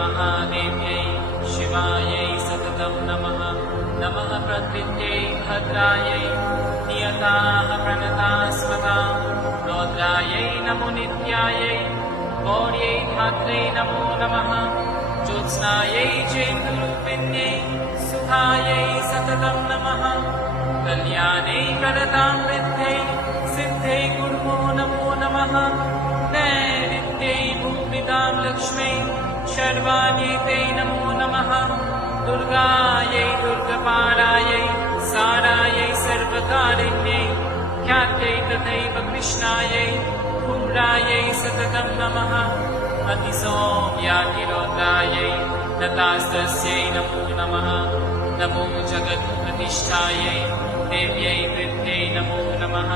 महादेव्यै शिवायै सततं नमः। नमः प्रकृत्यै भद्रायै नियताः प्रणता स्वता। रौद्रायै नमो नित्यायै गौर्यै धात्रै नमो नमः। ज्योत्स्नायै चेन्दुरूपिण्यै सुधायै सततं नमः। कल्याणै प्रदतां वृद्ध्यै सिद्ध्यै कुर्मो नमो नमः। नैऋत्यै भूमितां लक्ष्मै शर्वाण्येतै नमो नमः। दुर्गायै दुर्गपालायै सारायै सर्वकारिण्यै ख्यात्यै तथैव कृष्णायै धूम्रायै सततं नमः। अतिसौम्यातिरौद्रायै लतास्तस्यै नमो नमः। नमो जगत्प्रतिष्ठायै देव्यै वृद्ध्यै नमो नमः।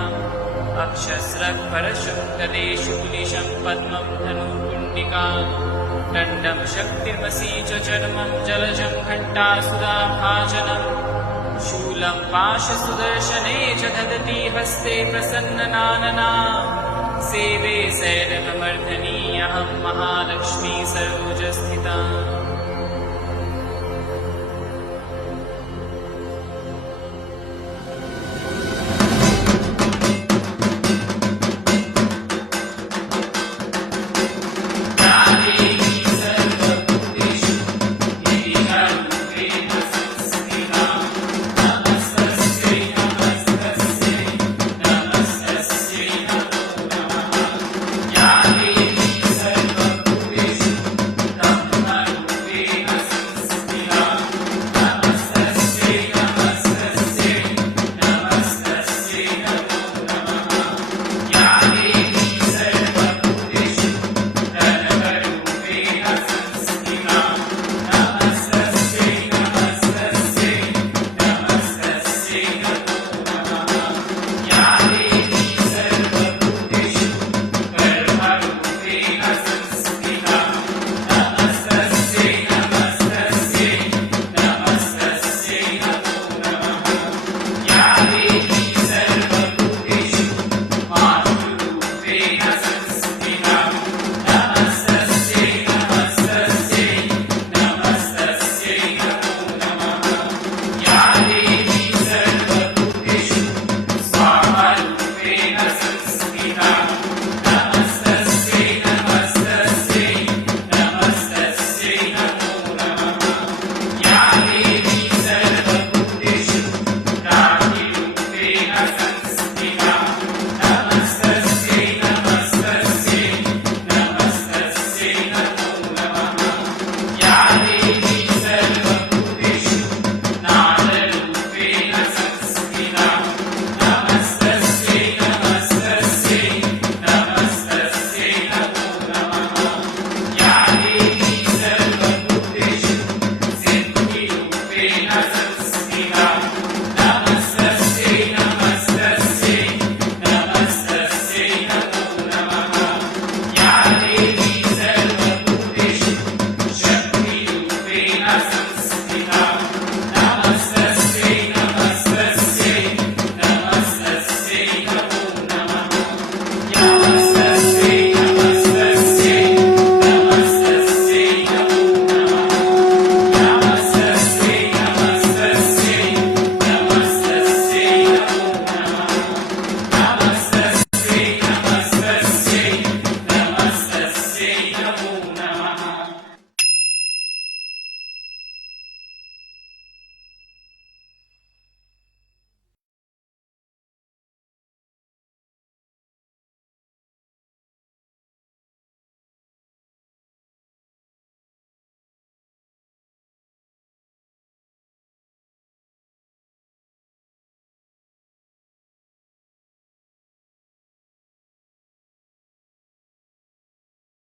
अक्षस्रक्परशुं तदेषु कुलिशं पद्मं धनुर्कुण्डिका दण्डं शक्तिर्मसी च चर्मं जलजं घण्टासुधाभाजनम् शूलं पाशसुदर्शने च ददति हस्ते प्रसन्ननानना। सेवे सैरकमर्दनी अहं महालक्ष्मी सरोजस्थिता।